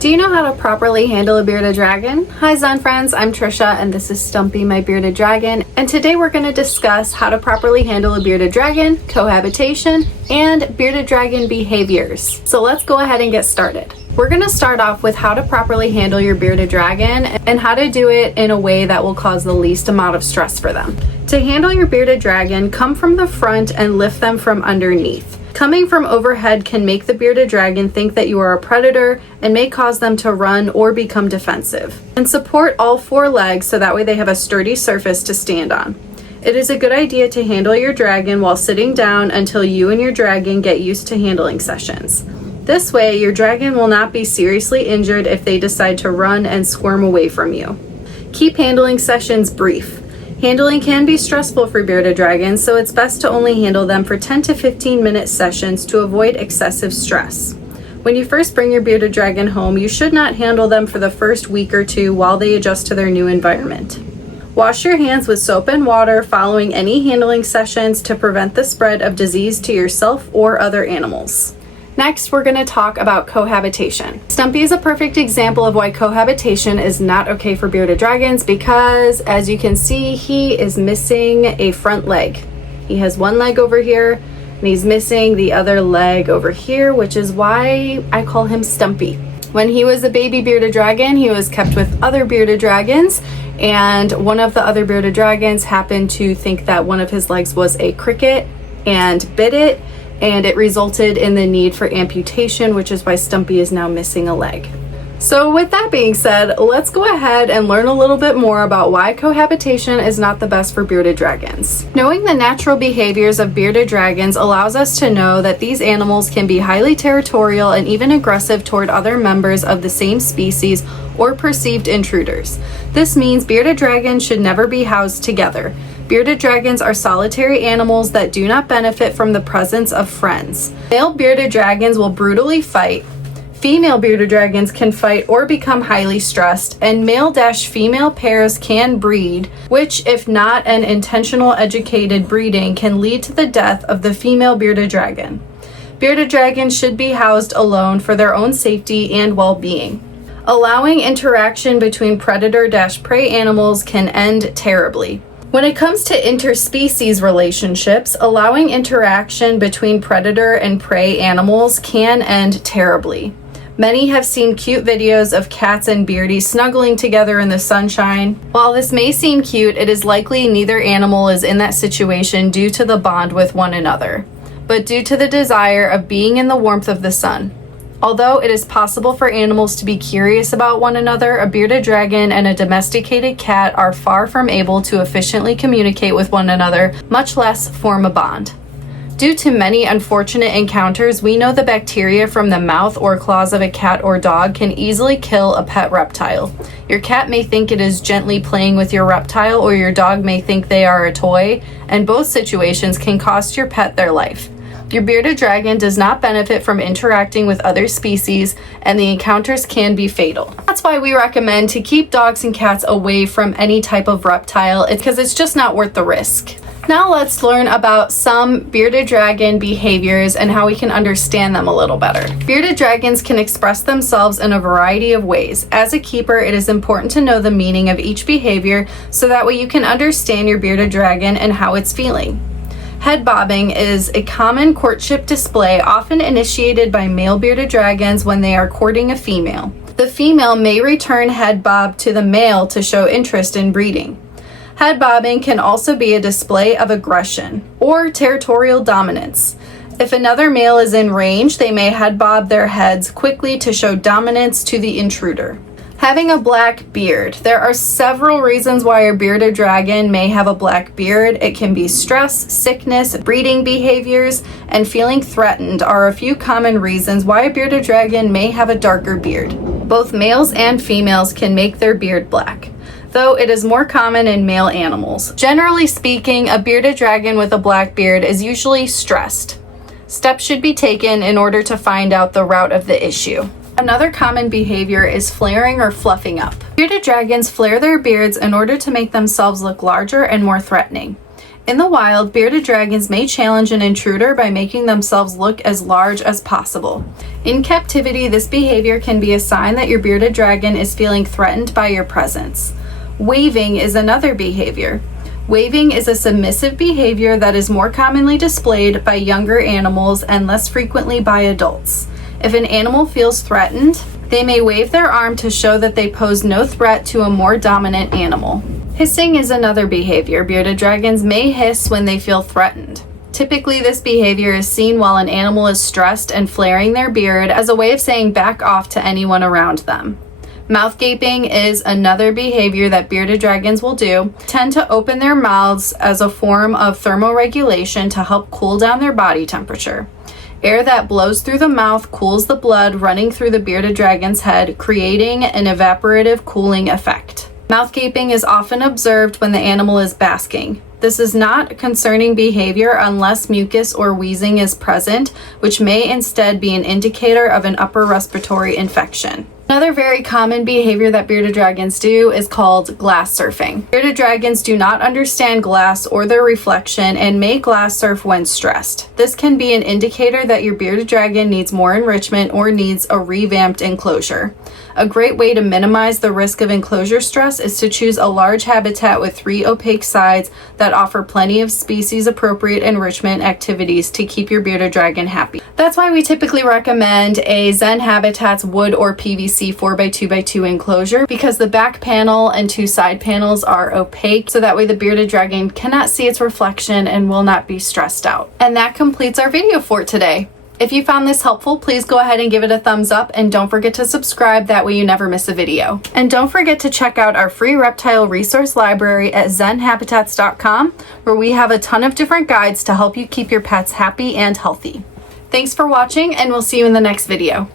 Do you know how to properly handle a bearded dragon? Hi Zen friends, I'm Trisha and this is Stumpy, my bearded dragon, and today we're going to discuss how to properly handle a bearded dragon, cohabitation, and bearded dragon behaviors. So let's go ahead and get started. We're going to start off with how to properly handle your bearded dragon and how to do it in a way that will cause the least amount of stress for them. To handle your bearded dragon, come from the front and lift them from underneath. Coming from overhead can make the bearded dragon think that you are a predator and may cause them to run or become defensive. And support all four legs so that way they have a sturdy surface to stand on. It is a good idea to handle your dragon while sitting down until you and your dragon get used to handling sessions. This way, your dragon will not be seriously injured if they decide to run and squirm away from you. Keep handling sessions brief. Handling can be stressful for bearded dragons, so it's best to only handle them for 10 to 15 minute sessions to avoid excessive stress. When you first bring your bearded dragon home, you should not handle them for the first week or two while they adjust to their new environment. Wash your hands with soap and water following any handling sessions to prevent the spread of disease to yourself or other animals. Next, we're going to talk about cohabitation. Stumpy is a perfect example of why cohabitation is not okay for bearded dragons because, as you can see, he is missing a front leg. He has one leg over here, and he's missing the other leg over here, which is why I call him Stumpy. When he was a baby bearded dragon, he was kept with other bearded dragons, and one of the other bearded dragons happened to think that one of his legs was a cricket and bit it, and it resulted in the need for amputation, which is why Stumpy is now missing a leg. So with that being said, let's go ahead and learn a little bit more about why cohabitation is not the best for bearded dragons. Knowing the natural behaviors of bearded dragons allows us to know that these animals can be highly territorial and even aggressive toward other members of the same species or perceived intruders. This means bearded dragons should never be housed together. Bearded dragons are solitary animals that do not benefit from the presence of friends. Male bearded dragons will brutally fight. Female bearded dragons can fight or become highly stressed, and male-female pairs can breed, which, if not an intentional educated breeding, can lead to the death of the female bearded dragon. Bearded dragons should be housed alone for their own safety and well-being. Allowing interaction between predator-prey animals can end terribly. When it comes to interspecies relationships, allowing interaction between predator and prey animals can end terribly. Many have seen cute videos of cats and beardies snuggling together in the sunshine. While this may seem cute, it is likely neither animal is in that situation due to the bond with one another, but due to the desire of being in the warmth of the sun. Although it is possible for animals to be curious about one another, a bearded dragon and a domesticated cat are far from able to efficiently communicate with one another, much less form a bond. Due to many unfortunate encounters, we know the bacteria from the mouth or claws of a cat or dog can easily kill a pet reptile. Your cat may think it is gently playing with your reptile, or your dog may think they are a toy, and both situations can cost your pet their life. Your bearded dragon does not benefit from interacting with other species, and the encounters can be fatal. That's why we recommend to keep dogs and cats away from any type of reptile, because it's just not worth the risk. Now let's learn about some bearded dragon behaviors and how we can understand them a little better. Bearded dragons can express themselves in a variety of ways. As a keeper, it is important to know the meaning of each behavior so that way you can understand your bearded dragon and how it's feeling. Head bobbing is a common courtship display often initiated by male bearded dragons when they are courting a female. The female may return head bob to the male to show interest in breeding. Head bobbing can also be a display of aggression or territorial dominance. If another male is in range, they may head bob their heads quickly to show dominance to the intruder. Having a black beard. There are several reasons why a bearded dragon may have a black beard. It can be stress, sickness, breeding behaviors, and feeling threatened are a few common reasons why a bearded dragon may have a darker beard. Both males and females can make their beard black, though it is more common in male animals. Generally speaking, a bearded dragon with a black beard is usually stressed. Steps should be taken in order to find out the root of the issue. Another common behavior is flaring or fluffing up. Bearded dragons flare their beards in order to make themselves look larger and more threatening. In the wild, bearded dragons may challenge an intruder by making themselves look as large as possible. In captivity, this behavior can be a sign that your bearded dragon is feeling threatened by your presence. Waving is another behavior. Waving is a submissive behavior that is more commonly displayed by younger animals and less frequently by adults. If an animal feels threatened, they may wave their arm to show that they pose no threat to a more dominant animal. Hissing is another behavior. Bearded dragons may hiss when they feel threatened. Typically, this behavior is seen while an animal is stressed and flaring their beard as a way of saying back off to anyone around them. Mouth gaping is another behavior that bearded dragons will do. Tend to open their mouths as a form of thermoregulation to help cool down their body temperature. Air that blows through the mouth cools the blood running through the bearded dragon's head, creating an evaporative cooling effect. Mouth gaping is often observed when the animal is basking. This is not concerning behavior unless mucus or wheezing is present, which may instead be an indicator of an upper respiratory infection. Another very common behavior that bearded dragons do is called glass surfing. Bearded dragons do not understand glass or their reflection and may glass surf when stressed. This can be an indicator that your bearded dragon needs more enrichment or needs a revamped enclosure. A great way to minimize the risk of enclosure stress is to choose a large habitat with 3 opaque sides that offer plenty of species-appropriate enrichment activities to keep your bearded dragon happy. That's why we typically recommend a Zen Habitat's wood or PVC 4x2x2 enclosure, because the back panel and 2 side panels are opaque, so that way the bearded dragon cannot see its reflection and will not be stressed out. And that completes our video for today. If you found this helpful, please go ahead and give it a thumbs up, and don't forget to subscribe, that way you never miss a video. And don't forget to check out our free reptile resource library at zenhabitats.com, where we have a ton of different guides to help you keep your pets happy and healthy. Thanks for watching, and we'll see you in the next video.